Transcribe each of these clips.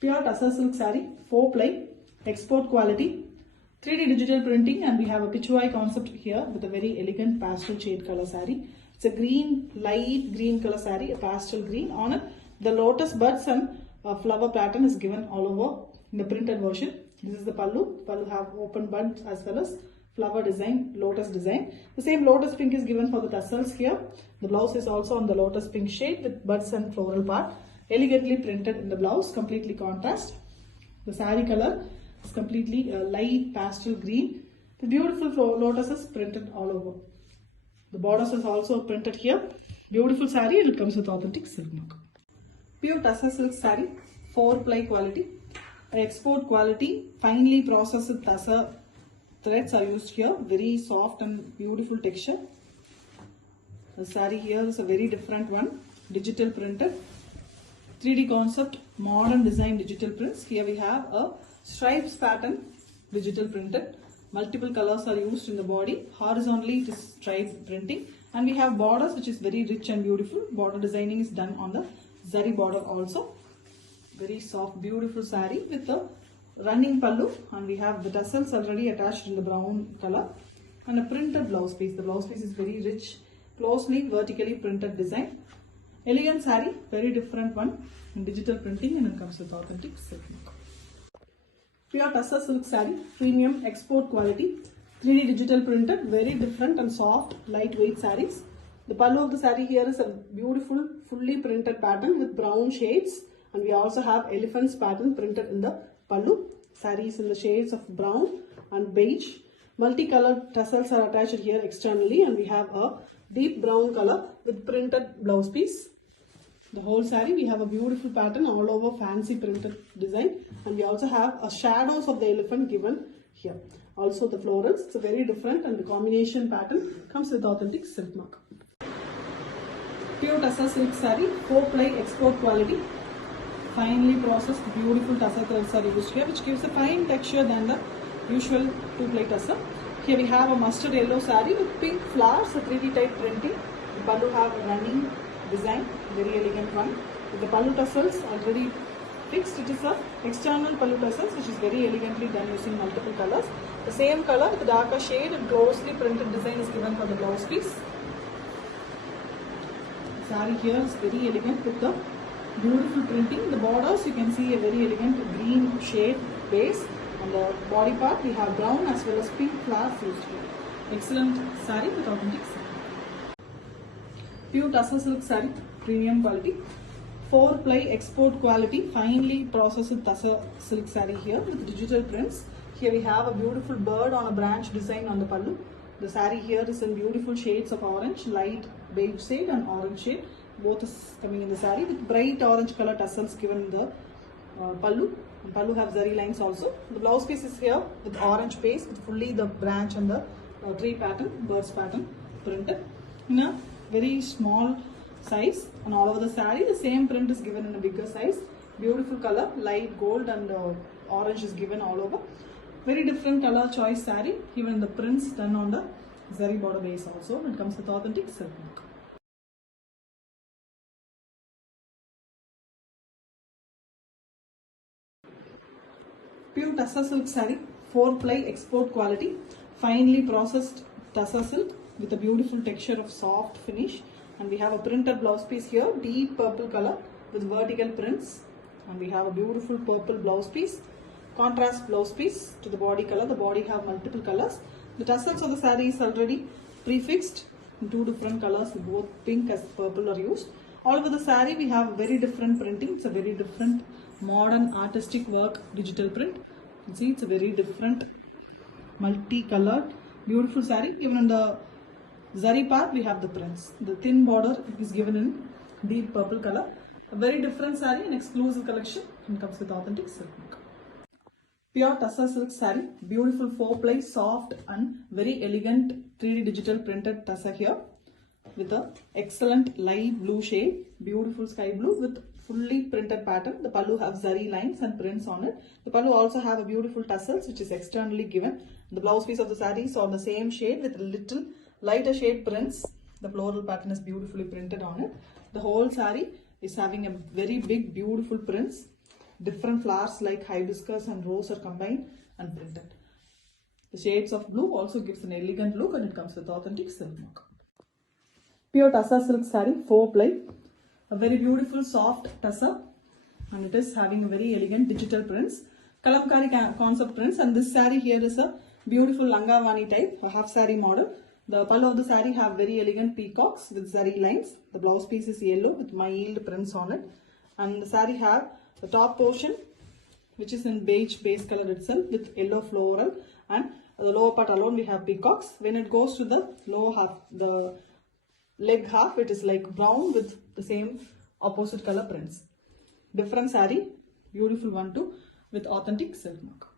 Pure Tussar silk saree, 4 ply, export quality, 3D digital printing, and we have a pitchwai concept here with a very elegant pastel shade color saree. It's a green, light green color saree, a pastel green. On it, the lotus buds and flower pattern is given all over in the printed version. This is the pallu. Pallu have open buds as well as flower design, lotus design. The same lotus pink is given for the tassels here. The blouse is also on the lotus pink shade with buds and floral part. Elegantly printed in the blouse, completely contrast. The saree color is completely a light pastel green. The beautiful lotuses printed all over. The borders is also printed here. Beautiful saree, and it comes with authentic silk mark. Pure Tussar silk saree, 4 ply quality. Export quality, finely processed tussar threads are used here. Very soft and beautiful texture. The saree here is a very different one. Digital printed. 3D concept, modern design digital prints. Here we have a stripes pattern, digital printed. Multiple colors are used in the body. Horizontally it is stripe printing. And we have borders which is very rich and beautiful. Border designing is done on the zari border also. Very soft, beautiful saree with the running pallu. And we have the tassels already attached in the brown color. And a printed blouse piece. The blouse piece is very rich, closely vertically printed design. Elegant saree, very different one in digital printing, and it comes with authentic silk mark. Pure Tussar silk saree, premium export quality, 3D digital printed, very different and soft, lightweight sarees. The pallu of the saree here is a beautiful, fully printed pattern with brown shades, and we also have elephant's pattern printed in the pallu. Sarees in the shades of brown and beige. Multicolored tassels are attached here externally, and we have a deep brown color with printed blouse piece. The whole saree, we have a beautiful pattern all over, fancy printed design, and we also have a shadows of the elephant given here. Also the florals, it's a very different, and the combination pattern comes with authentic silk mark. Pure Tussar silk saree, 4 ply export quality, finely processed beautiful tussar threads are used here, which gives a fine texture than the usual 2 ply tussar. Here we have a mustard yellow saree with pink flowers, a 3D type printing. The pallu have a running design, very elegant one. With the pallu tassels already fixed, it is a external pallu tassels which is very elegantly done using multiple colors. The same color with darker shade and closely printed design is given for the blouse piece. The saree here is very elegant with the beautiful printing. The borders, you can see a very elegant green shade base. On the body part, we have brown as well as pink flowers used here. Excellent saree with authentic silk. Pure Tussar silk saree, premium quality. 4 ply export quality, finely processed tussar silk saree here with digital prints. Here we have a beautiful bird on a branch design on the pallu. The saree here is in beautiful shades of orange, light beige shade and orange shade. Both is coming in the saree with bright orange color tassels given in the pallu. And pallu have zari lines also. The blouse piece is here with orange base with fully the branch and the tree pattern, birds pattern printed in a very small size, and all over the saree the same print is given in a bigger size. Beautiful color, light gold and orange is given all over. Very different color choice saree, even the prints done on the zari border base also. It comes with authentic silk mark. Pure Tussar silk saree, 4 ply export quality, finely processed tussar silk with a beautiful texture of soft finish, and we have a printed blouse piece here, deep purple color with vertical prints, and we have a beautiful purple blouse piece, contrast blouse piece to the body color. The body have multiple colors. The tassels of the saree is already prefixed in 2 different colors, both pink as purple are used. All over the saree we have very different printing. It's a very different modern artistic work digital print. You can see it's a very different multi-colored beautiful saree. Even in the zari part we have the prints. The thin border is given in deep purple color. A very different saree, an exclusive collection, and comes with authentic silk mark. Pure Tussar silk saree, beautiful 4 ply, soft and very elegant 3D digital printed tussar here with a excellent light blue shade, beautiful sky blue with fully printed pattern. The pallu have zari lines and prints on it. The pallu also have a beautiful tassels which is externally given. The blouse piece of the saree is on the same shade with little lighter shade prints. The floral pattern is beautifully printed on it. The whole saree is having a very big beautiful prints different flowers like hibiscus and rose are combined and printed. The shades of blue also gives an elegant look and it comes with authentic silk mark. Pure Tussar silk saree, 4 ply, a very beautiful soft tussar, and it is having a very elegant digital prints, kalamkari concept prints, and this saree here is a beautiful langavani type, a half saree model. The pallu of the saree have very elegant peacocks with zari lines. The blouse piece is yellow with mild prints on it, and the saree have the top portion which is in beige base color itself with yellow floral, and the lower part alone we have peacocks. When it goes to the lower half, the leg half, it is like brown with the same opposite color prints. Different saree, beautiful one too, with authentic silk mark.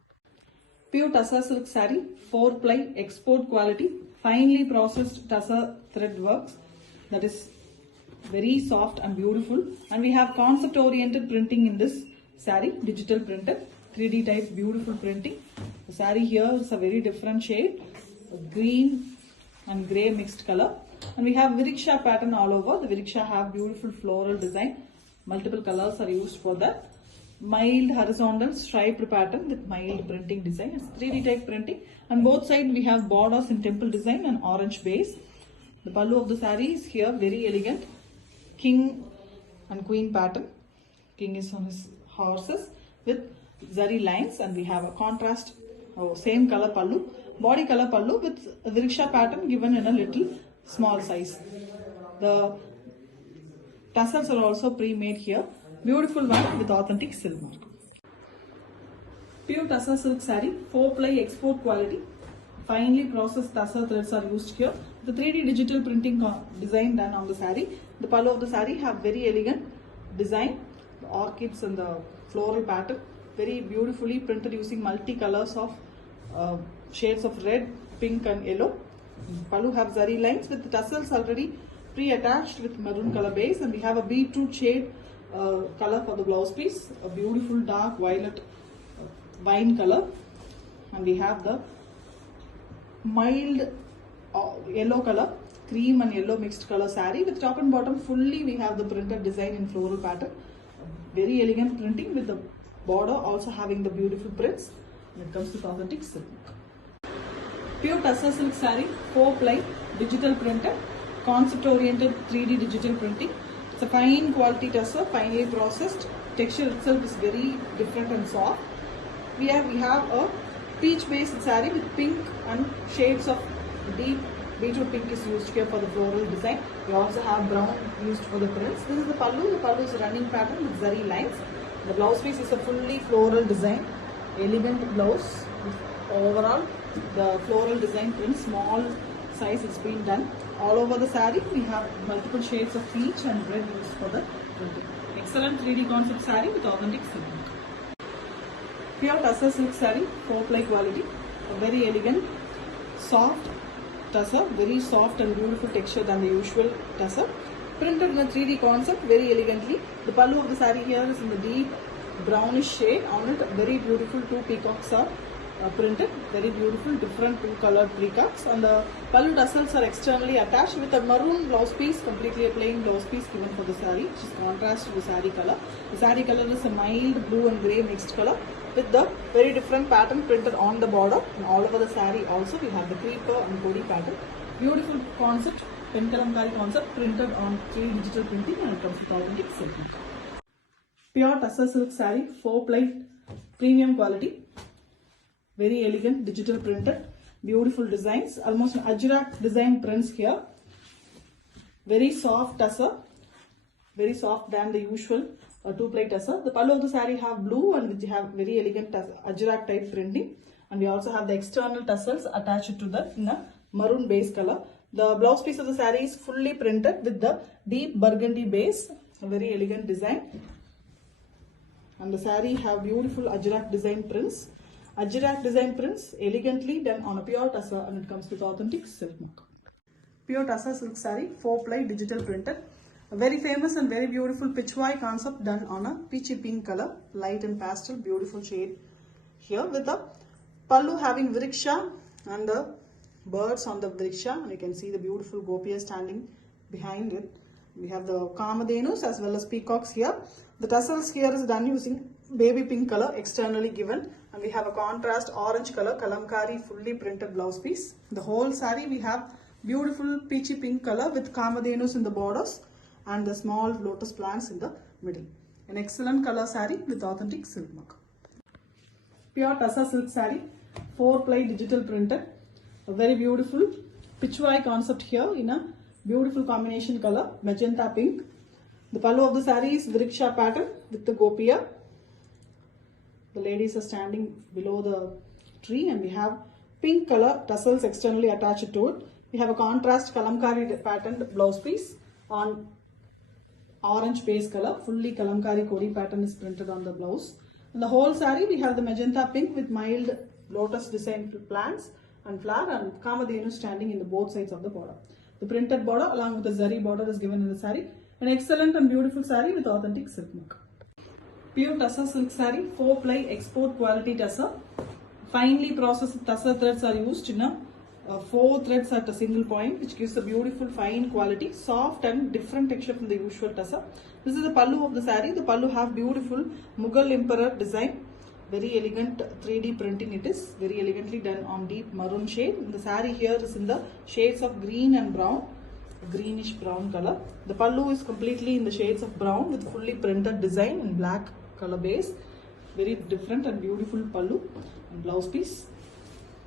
Pure Tussar silk saree, 4 ply, export quality, finely processed tussar thread works, that is very soft and beautiful, and we have concept oriented printing in this saree, digital printed, 3D type beautiful printing. The saree here is a very different shade, green and grey mixed color, and we have Viriksha pattern all over. The Viriksha have beautiful floral design, multiple colors are used for that. Mild horizontal striped pattern with mild printing design. It's 3D type printing, and both sides we have borders in temple design and orange base. The pallu of the saree is here very elegant, king and queen pattern. King is on his horses with zari lines, and we have a contrast same color pallu, body color pallu with a Viriksha pattern given in a little small size. The tassels are also pre-made here. Beautiful one with authentic silk mark. Pure Tussar silk saree, 4 ply export quality. Finely processed tussar threads are used here. The 3D digital printing design done on the saree. The pallu of the saree have very elegant design. The orchids and the floral pattern. Very beautifully printed using multi colors of shades of red, pink and yellow. Pallu have zari lines with the tassels already pre-attached with maroon color base, and we have a beetroot shade color for the blouse piece, a beautiful dark violet wine color, and we have the mild yellow color, cream and yellow mixed color saree with top and bottom fully we have the printed design in floral pattern. Very elegant printing with the border also having the beautiful prints, and it comes with authentic silk. Pure Tussar silk saree, 4 ply, digital printed, concept oriented 3D digital printing. It's a fine quality tussar, finely processed. Texture itself is very different and soft. We have a peach based saree with pink and shades of deep beetroot pink is used here for the floral design. We also have brown used for the prints. This is the pallu. The pallu is a running pattern with zari lines. The blouse piece is a fully floral design, elegant blouse. Overall, the floral design print, small size, it's been done. All over the saree, we have multiple shades of peach and red used for the printing. Excellent 3D concept saree with authentic silk. Pure Tussar silk saree, 4 ply quality, a very elegant, soft tussar, very soft and beautiful texture than the usual tussar. Printed in a 3D concept very elegantly. The pallu of the saree here is in the deep brownish shade. On it, very beautiful 2 peacocks are printed, very beautiful different 2 colored peacocks, and the pallu tassels are externally attached with a maroon blouse piece, completely a plain blouse piece given for the saree, which is contrast to the saree color. The saree color is a mild blue and grey mixed color with the very different pattern printed on the border, and all over the saree also we have the creeper and kodi pattern. Beautiful concept, penkalamkari concept printed on 3D digital printing, and it comes with authentic silk. Pure Tussar silk saree, 4 ply, premium quality. Very elegant digital printed, beautiful designs, almost an ajrak design prints here. Very soft tussar, very soft than the usual 2 ply tussar. The pallu of the saree have blue and we have very elegant ajrak type printing, and we also have the external tassels attached to that in a maroon base color. The blouse piece of the saree is fully printed with the deep burgundy base, a very elegant design, and the saree have beautiful ajrak design prints. Ajrak design prints elegantly done on a pure tussar, and it comes with authentic silk mark. Pure Tussar silk saree, 4 ply digital printed. A very famous and very beautiful pitchwai concept done on a peachy pink color, light and pastel, beautiful shade here with the pallu having Viriksha and the birds on the Viriksha, and you can see the beautiful gopiyas standing behind it. We have the Kamadhenus as well as peacocks here. The tassels here is done using baby pink color externally given, and we have a contrast orange color kalamkari fully printed blouse piece. The whole saree we have beautiful peachy pink color with kamadhenus in the borders and the small lotus plants in the middle. An excellent color saree with authentic silk mark. Pure Tassa silk saree, 4-ply digital printed, a very beautiful pitchwai concept here in a beautiful combination color magenta pink. The pallu of the saree is vriksha pattern with the gopiya. The ladies are standing below the tree, and we have pink color tassels externally attached to it. We have a contrast kalamkari patterned blouse piece on orange base color. Fully kalamkari kodi pattern is printed on the blouse. In the whole saree we have the magenta pink with mild lotus design plants and flower, and kamadhenu standing in the both sides of the border. The printed border along with the zari border is given in the saree. An excellent and beautiful saree with authentic silk mark. Pure Tassa silk saree, 4-ply export quality Tassa. Finely processed Tassa threads are used in a 4 threads at a single point, which gives a beautiful fine quality, soft and different texture from the usual Tassa. This is the pallu of the saree. The pallu have beautiful Mughal emperor design. Very elegant 3D printing it is. Very elegantly done on deep maroon shade. And the saree here is in the shades of green and brown. Greenish brown color. The pallu is completely in the shades of brown with fully printed design in black color base. Very different and beautiful pallu and blouse piece.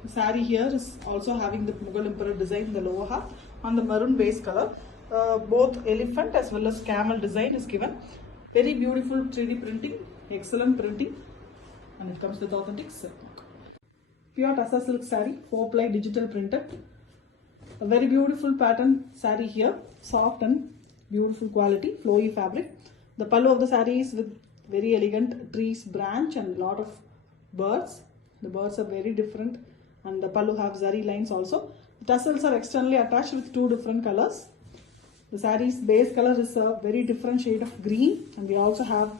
The saree here is also having the Mughal emperor design in the lower half on the maroon base color. Both elephant as well as camel design is given. Very beautiful 3D printing, excellent printing, and it comes with authentic silk mark. Pure Tassa silk saree, 4-ply digital printed. A very beautiful pattern saree here, soft and beautiful quality, flowy fabric. The pallu of the saree is with very elegant trees branch and lot of birds. The birds are very different, and the pallu have zari lines also. The tassels are externally attached with 2 different colors. The saree's base color is a very different shade of green, and we also have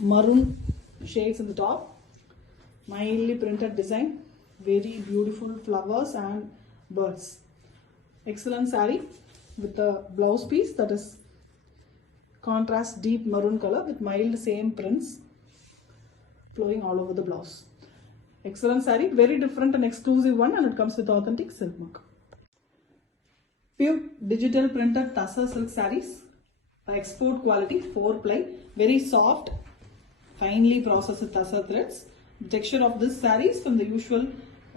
maroon shades in the top. Mildly printed design, very beautiful flowers and birds. Excellent saree with the blouse piece that is contrast deep maroon color with mild same prints flowing all over the blouse. Excellent saree, very different and exclusive one, and it comes with authentic silk mark. Pure digital printed Tassa silk sarees, export quality, 4-ply, very soft, finely processed Tassa threads. The texture of this sarees from the usual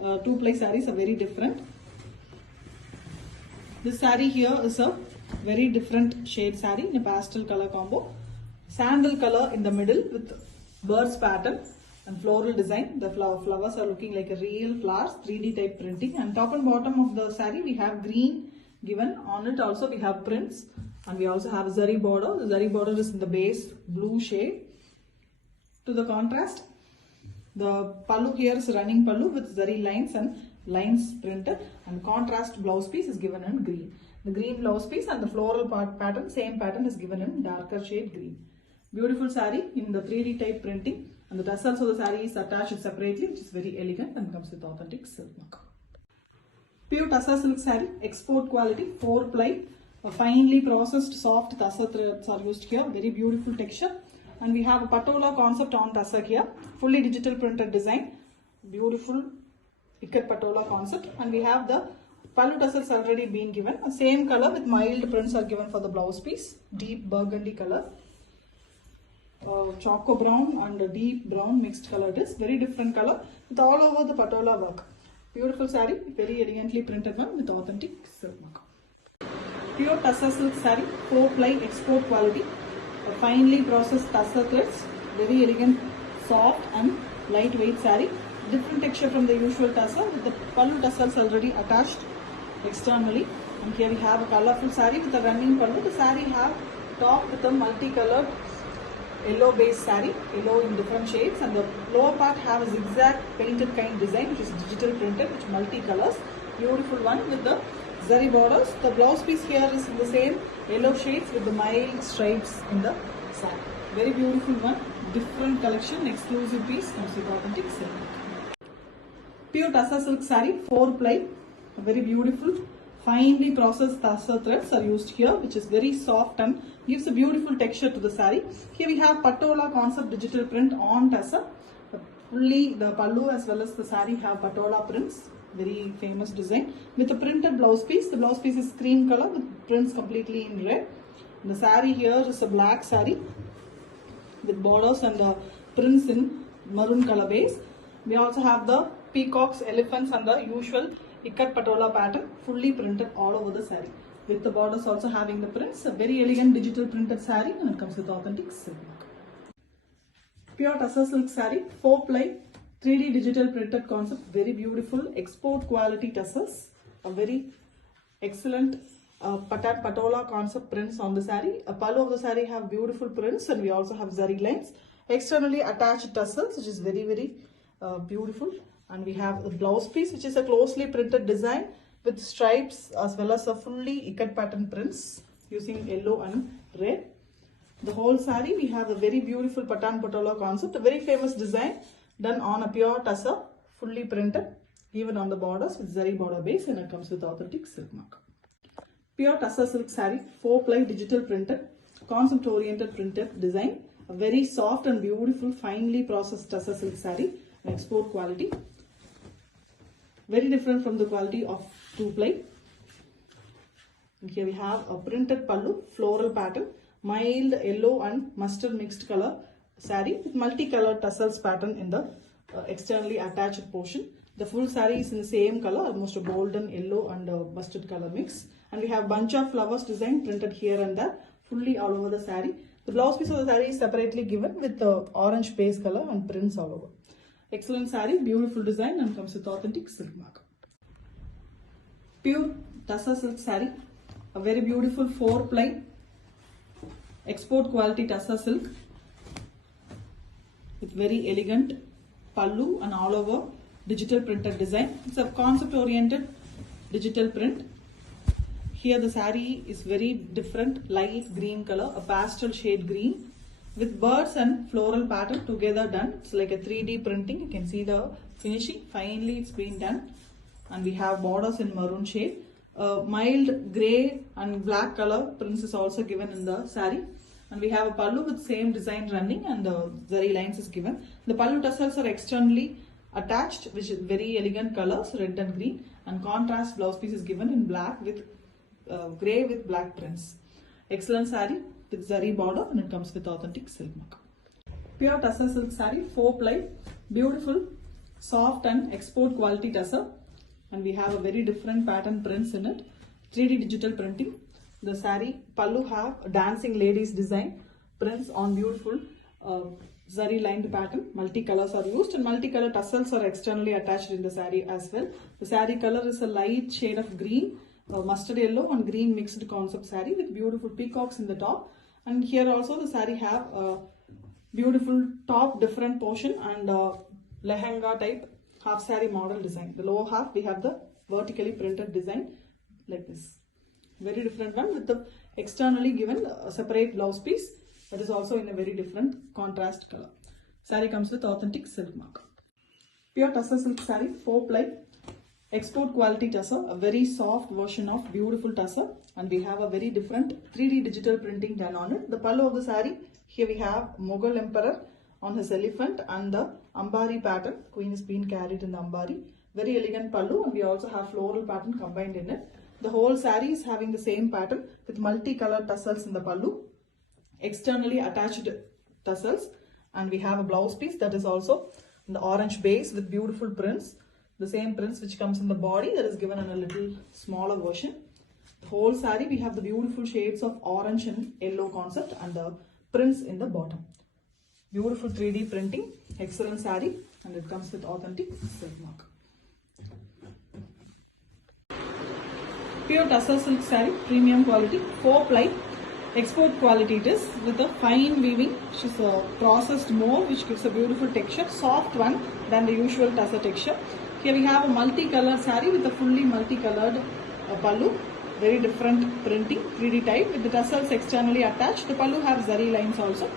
2-ply sarees are very different. This saree here is a very different shade saree in a pastel color combo. Sandal color in the middle with birds pattern and floral design. The flowers are looking like a real flowers, 3D type printing. And top and bottom of the saree we have green given. On it also we have prints, and we also have a zari border. The zari border is in the base blue shade. To the contrast, the pallu here is running pallu with zari lines and lines printed, and contrast blouse piece is given in green. The green blouse piece and the floral pattern, same pattern is given in darker shade green. Beautiful saree in the 3D type printing, and the tassels of the saree is attached separately, which is very elegant and comes with authentic silk mark. Pure Tassa silk saree, export quality, 4-ply, a finely processed soft Tassa threads are used here, very beautiful texture. And we have a patola concept on Tassa here, fully digital printed design, beautiful ikat patola concept, and we have the pallu tassels already been given. The same color with mild prints are given for the blouse piece, deep burgundy color, choco brown and a deep brown mixed color. It is very different color with all over the patola work. Beautiful saree, very elegantly printed one with authentic silk mark. Pure Tassa silk saree, 4-ply export quality, a finely processed Tassa threads, very elegant, soft and lightweight saree. Different texture from the usual Tassa with the pallu tassels already attached externally. And here we have a colorful saree with a running pallu. The saree have top with a multicolored yellow base saree, yellow in different shades, and the lower part have a zigzag painted kind design, which is digital printed, which multi-colors. Beautiful one with the zari borders. The blouse piece here is in the same yellow shades with the mild stripes in the saree. Very beautiful one, different collection, exclusive piece, comes with authentic silk. Pure Tassa silk saree, 4-ply, very beautiful, finely processed Tassa threads are used here, which is very soft and gives a beautiful texture to the saree. Here we have patola concept digital print on tussar. Fully the pallu as well as the saree have patola prints, very famous design with a printed blouse piece. The blouse piece is cream color with prints completely in red. The saree here is a black saree with borders and the prints in maroon color base. We also have the peacocks, elephants and the usual ikat patola pattern fully printed all over the saree, with the borders also having the prints. A very elegant digital printed saree, and it comes with authentic silk mark. Pure tussar silk saree, 4-ply 3D digital printed concept, very beautiful export quality tussars, a very excellent patola concept prints on the saree. A pallu of the saree have beautiful prints, and we also have zari lines. Externally attached tussars, which is very beautiful, and we have the blouse piece, which is a closely printed design with stripes as well as a fully ikat pattern prints using yellow and red. The whole saree we have a very beautiful patan patola concept, a very famous design done on a pure tussar, fully printed, even on the borders with zari border base, and it comes with authentic silk mark. Pure tussar silk saree, 4-ply digital printed, concept oriented printed design, a very soft and beautiful finely processed tussar silk saree, export quality, very different from the quality of 2-ply. And here we have a printed pallu, floral pattern, mild yellow and mustard mixed color saree with multicolored tassels pattern in the externally attached portion. The full saree is in the same color, almost a golden yellow and mustard color mix. And we have bunch of flowers design printed here and there, fully all over the saree. The blouse piece of the saree is separately given with the orange base color and prints all over. Excellent saree, beautiful design, and comes with authentic silk mark. Pure tussar silk saree, a very beautiful 4-ply export quality tussar silk with very elegant pallu and all over digital printed design. It's a concept oriented digital print. Here the saree is very different, light green color, a pastel shade green with birds and floral pattern together done. It's like a 3D printing. You can see the finishing, finally it's been done. And we have borders in maroon shade. Mild grey and black color prints is also given in the saree. And we have a pallu with same design running, and the zari lines is given. The pallu tassels are externally attached, which is very elegant colors, red and green, and contrast blouse piece is given in black with grey with black prints. Excellent saree with zari border, and it comes with authentic silk mark. Pure tussar silk saree, 4-ply, beautiful, soft and export quality tussar, and we have a very different pattern prints in it. 3D digital printing. The saree pallu have dancing ladies design prints on beautiful zari lined pattern. Multicolors are used, and multicolor tassels are externally attached in the saree as well. The saree color is a light shade of green, mustard yellow and green mixed concept saree with beautiful peacocks in the top. And here also the saree have a beautiful top different portion and lehenga type half saree model design. The lower half we have the vertically printed design like this. Very different one with the externally given a separate blouse piece that is also in a very different contrast color. Saree comes with authentic silk mark. Pure tussar silk saree, 4-ply, export quality tussar, a very soft version of beautiful tussar, and we have a very different 3D digital printing done on it. The pallu of the saree, here we have Mughal emperor on his elephant and the ambari pattern. Queen is being carried in the ambari. Very elegant pallu, and we also have floral pattern combined in it. The whole saree is having the same pattern with multicolored tassels in the pallu, externally attached tassels, and we have a blouse piece that is also in the orange base with beautiful prints. The same prints which comes in the body that is given in a little smaller version. The whole saree we have the beautiful shades of orange and yellow concept and the prints in the bottom. Beautiful 3D printing, excellent saree, and it comes with authentic silk mark. Pure tussar silk saree, premium quality, 4-ply, export quality it is with a fine weaving, which is a processed more, which gives a beautiful texture, soft one than the usual tussar texture. Here we have a multicolored saree with a fully multicolored pallu, very different printing, 3D type with the tassels externally attached. The pallu have zari lines also,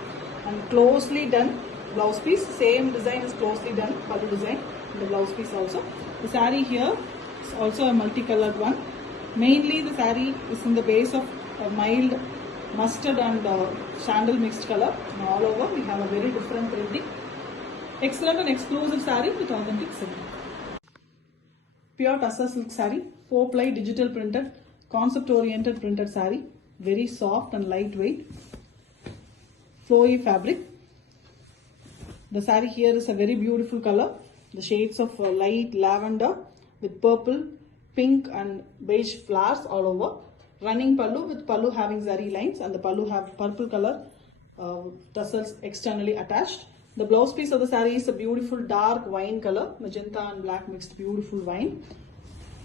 and closely done blouse piece, same design is closely done, pallu design, the blouse piece also. The saree here is also a multicolored one. Mainly the saree is in the base of a mild mustard and sandal mixed color. And all over we have a very different printing. Excellent and exclusive saree with authentic silk. Pure Tussar silk saree, 4-ply digital printed, concept oriented printed saree. Very soft and lightweight. Flowy fabric. The saree here is a very beautiful color. The shades of light lavender with purple, pink and beige flowers all over. Running pallu with pallu having zari lines, and the pallu have purple color tassels externally attached. The blouse piece of the saree is a beautiful dark wine color, magenta and black mixed beautiful wine.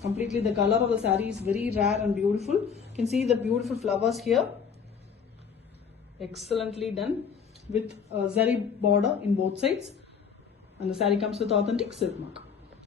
Completely the color of the saree is very rare and beautiful. You can see the beautiful flowers here. Excellently done with a zari border in both sides. And the saree comes with authentic silk mark.